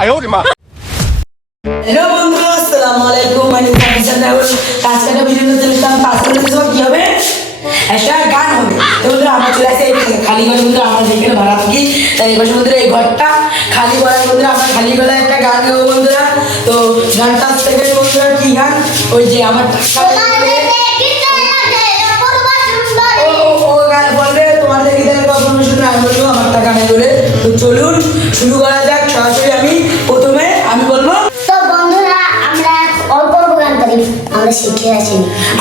哎呦我的妈！ hello বন্ধু আসসালামু আলাইকুম আমি সাবিসান রাহুল আজকে একটা ভিডিও করতে লিখলাম পাঁচ মিনিট সময় কি হবে একটা গান হবে তো বন্ধুরা আমরা চলে আসি এই খালি ঘরে বন্ধুরা আমরা যেখানে ভাড়া থাকি তাই এই বছর বন্ধুরা এই ঘরটা খালি ঘরের বন্ধুরা আমরা খালি ঘরে একটা গান গাবো বন্ধুরা তো গানটা থেকে বন্ধুরা কি গান ওই যে আমার টাকা আমরা শিখে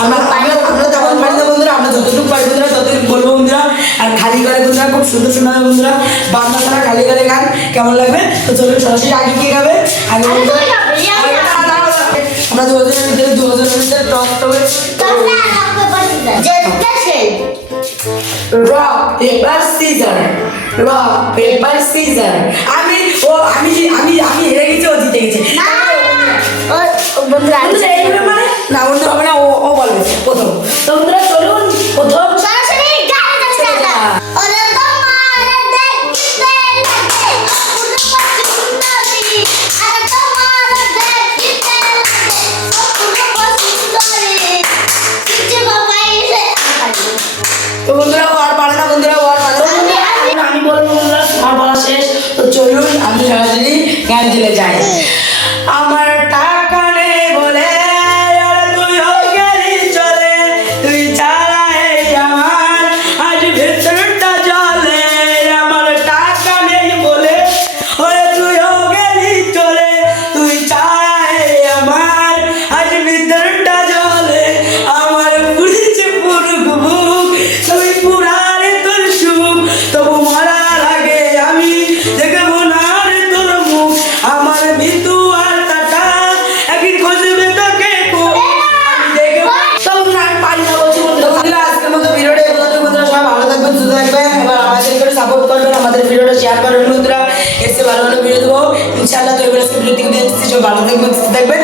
আমরা আমরা পারি না বন্ধুরা আমরা যতটুকু পারি বন্ধুরা ততটুকু বলব বন্ধুরা। আর খালি করে বন্ধুরা খুব সুন্দর বন্ধুরা। বাংলা ছাড়া খালি করে গান কেমন লাগবে? তো চলুন সরাসরি আগে কি গাবে? আগে। আমরা দু ভিতরে দু হাজারের ভিতরে টপ টপে rock paper scissor rock paper scissor আমি ও আমি আমি আমি হেরে গেছি ও জিতে গেছে। বন্ধুরা না বন্ধু হবে না ও ও বলবে প্রথম। তো বন্ধুরা চলুন প্রথম। সরাসরি গান। কিছু তো বন্ধুরা আর পারে না বন্ধুরা আর পারে না। আমি- আমি বলব বন্ধুরা আমার বলা শেষ। তো চলুন আমি সরাসরি গান চলে যাই। থাকবেন সুস্থ থাকবেন এবার আমাদের করে সাপোর্ট করবেন আমাদের ভিডিওটা শেয়ার করবেন বন্ধুরা। এসে ভালো ভালো ভিডিও দেবো। ইনশাআল্লাহ তো এবার ভিডিও থেকে ভালো থাকবেন, সুস্থ থাকবেন।